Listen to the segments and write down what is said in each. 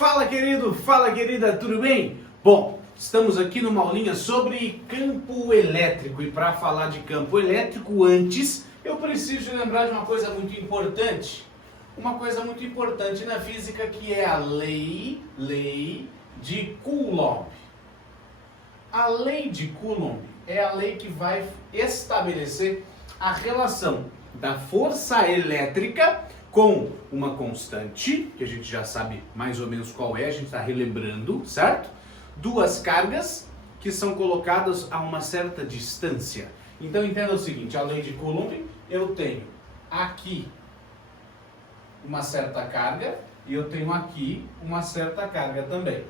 Fala querido, fala querida, tudo bem? Bom, estamos aqui numa aulinha sobre campo elétrico e para falar de campo elétrico antes eu preciso lembrar de uma coisa muito importante. Uma coisa muito importante na física que é a lei de Coulomb. A lei de Coulomb é a lei que vai estabelecer a relação da força elétrica com uma constante, que a gente já sabe mais ou menos qual é, a gente está relembrando, certo? Duas cargas que são colocadas a uma certa distância. Então entenda o seguinte, a lei de Coulomb, eu tenho aqui uma certa carga e eu tenho aqui uma certa carga também.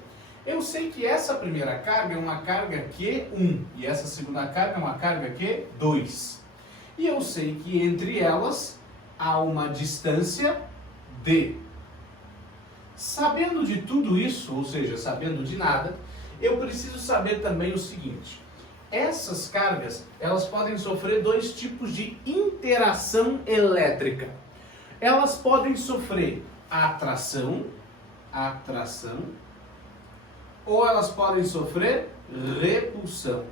Eu sei que essa primeira carga é uma carga Q1 e essa segunda carga é uma carga Q2. E eu sei que entre elas há uma distância D. Sabendo de tudo isso, ou seja, sabendo de nada, eu preciso saber também o seguinte. Essas cargas, elas podem sofrer dois tipos de interação elétrica. Elas podem sofrer atração, ou elas podem sofrer repulsão.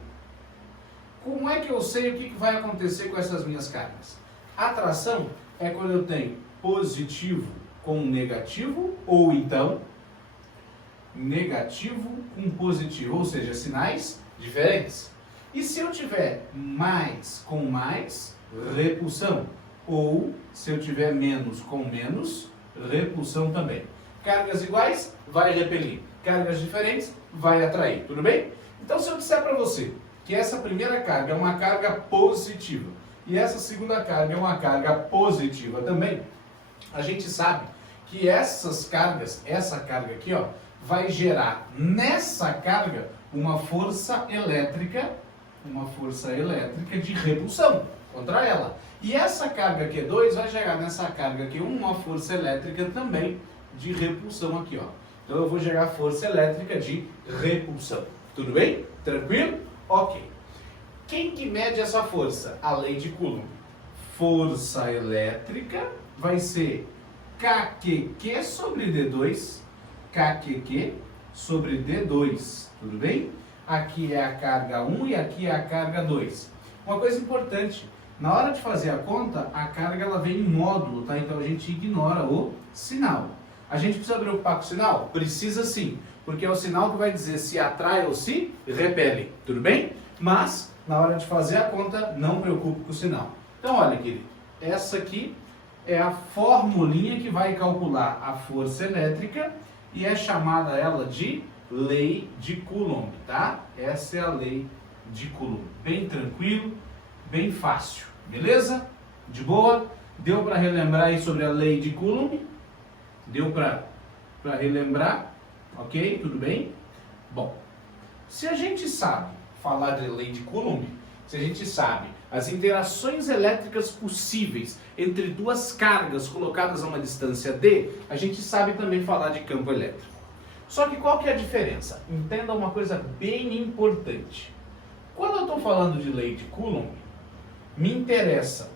Como é que eu sei o que vai acontecer com essas minhas cargas? Atração é quando eu tenho positivo com negativo, ou então negativo com positivo, ou seja, sinais diferentes. E se eu tiver mais com mais, repulsão, ou se eu tiver menos com menos, repulsão também. Cargas iguais, vai repelir. Cargas diferentes, vai atrair. Tudo bem? Então, se eu disser para você que essa primeira carga é uma carga positiva e essa segunda carga é uma carga positiva também, a gente sabe que essas cargas, essa carga aqui, ó, vai gerar nessa carga uma força elétrica de repulsão contra ela. E essa carga Q2 vai gerar nessa carga Q1 uma força elétrica também de repulsão aqui, ó. Então eu vou gerar força elétrica de repulsão. Tudo bem? Tranquilo? Ok. Quem que mede essa força? A lei de Coulomb. Força elétrica vai ser KQQ sobre D2. KQQ sobre D2. Tudo bem? Aqui é a carga 1 e aqui é a carga 2. Uma coisa importante, na hora de fazer a conta, a carga ela vem em módulo, tá? Então a gente ignora o sinal. A gente precisa preocupar com o sinal? Precisa sim, porque é o sinal que vai dizer se atrai ou se repele, tudo bem? Mas, na hora de fazer a conta, não preocupe com o sinal. Então, olha, querido, essa aqui é a formulinha que vai calcular a força elétrica e é chamada ela de lei de Coulomb, tá? Essa é a lei de Coulomb. Bem tranquilo, bem fácil, beleza? De boa? Deu para relembrar aí sobre a lei de Coulomb? Deu para relembrar? Ok? Tudo bem? Bom, se a gente sabe falar de lei de Coulomb, se a gente sabe as interações elétricas possíveis entre duas cargas colocadas a uma distância D, a gente sabe também falar de campo elétrico. Só que qual que é a diferença? Entenda uma coisa bem importante. Quando eu estou falando de lei de Coulomb, me interessa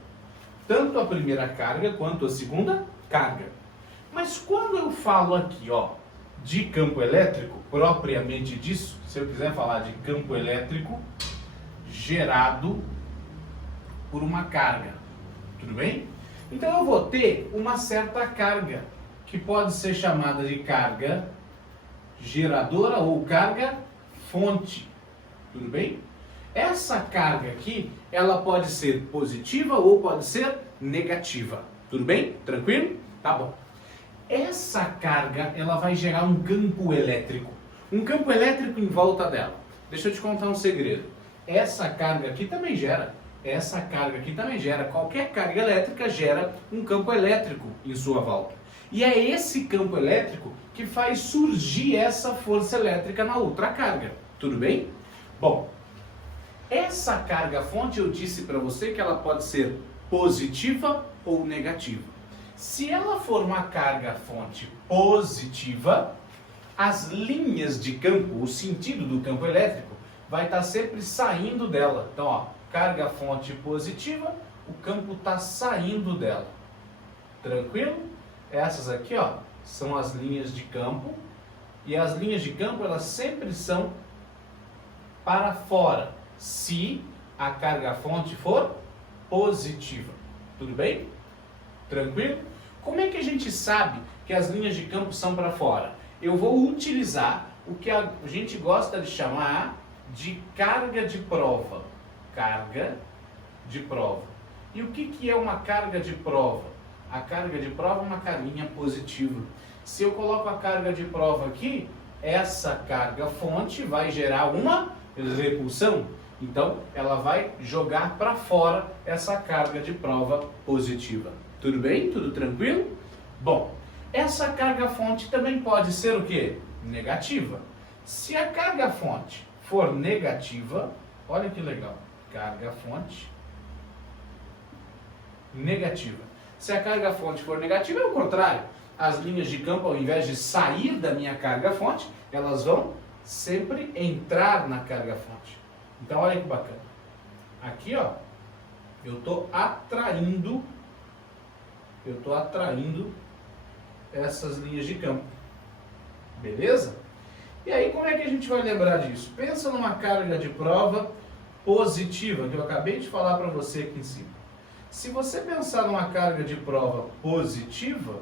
tanto a primeira carga quanto a segunda carga. Mas quando eu falo aqui, ó, de campo elétrico, propriamente disso, se eu quiser falar de campo elétrico gerado por uma carga, tudo bem? Então eu vou ter uma certa carga, que pode ser chamada de carga geradora ou carga fonte, tudo bem? Essa carga aqui, ela pode ser positiva ou pode ser negativa, tudo bem? Tranquilo? Tá bom. Essa carga, ela vai gerar um campo elétrico em volta dela. Deixa eu te contar um segredo. Essa carga aqui também gera. Qualquer carga elétrica gera um campo elétrico em sua volta. E é esse campo elétrico que faz surgir essa força elétrica na outra carga. Tudo bem? Bom, essa carga fonte eu disse para você que ela pode ser positiva ou negativa. Se ela for uma carga fonte positiva, as linhas de campo, o sentido do campo elétrico, vai estar sempre saindo dela. Então, ó, carga fonte positiva, o campo está saindo dela. Tranquilo? Essas aqui, ó, são as linhas de campo E as linhas de campo, elas sempre são para fora, se a carga-fonte for positiva. Tudo bem? Tranquilo? Como é que a gente sabe que as linhas de campo são para fora? Eu vou utilizar o que a gente gosta de chamar de carga de prova. Carga de prova. E o que é uma carga de prova? A carga de prova é uma carguinha positiva. Se eu coloco a carga de prova aqui, essa carga fonte vai gerar uma repulsão. Então, ela vai jogar para fora essa carga de prova positiva. Tudo bem? Tudo tranquilo? Bom, essa carga fonte também pode ser o quê? Negativa. Se a carga fonte for negativa, olha que legal, carga fonte negativa. Se a carga fonte for negativa, é o contrário. As linhas de campo, ao invés de sair da minha carga fonte, elas vão sempre entrar na carga fonte. Então, olha que bacana. Aqui, ó, eu estou atraindo essas linhas de campo. Beleza? E aí, como é que a gente vai lembrar disso? Pensa numa carga de prova positiva, que eu acabei de falar para você aqui em cima. Se você pensar numa carga de prova positiva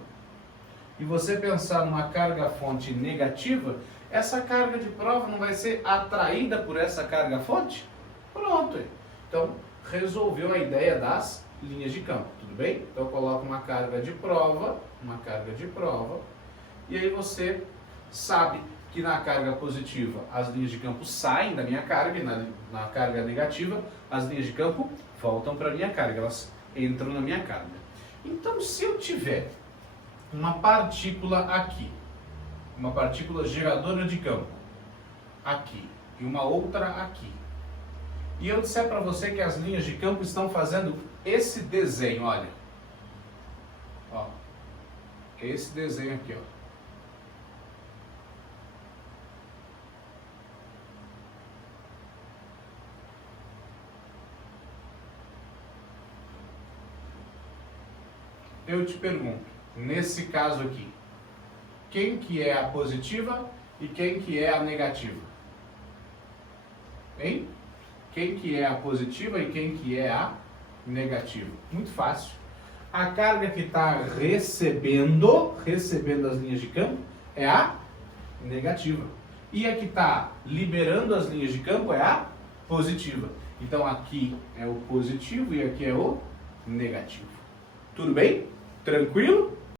e você pensar numa carga fonte negativa, essa carga de prova não vai ser atraída por essa carga fonte? Pronto. Então, resolveu a ideia das linhas de campo, tudo bem? Então, eu coloco uma carga de prova, e aí você sabe que na carga positiva as linhas de campo saem da minha carga e na carga negativa as linhas de campo voltam para a minha carga, elas entram na minha carga. Então, se eu tiver uma partícula aqui, uma partícula geradora de campo aqui e uma outra aqui, e eu disser para você que as linhas de campo estão fazendo esse desenho, olha, ó, esse desenho aqui, ó. Eu te pergunto, nesse caso aqui, quem que é a positiva e quem que é a negativa? Hein? Quem que é a positiva e quem que é a negativa? Muito fácil. A carga que está recebendo as linhas de campo é a negativa. E a que está liberando as linhas de campo é a positiva. Então aqui é o positivo e aqui é o negativo. Tudo bem? Tranquilo?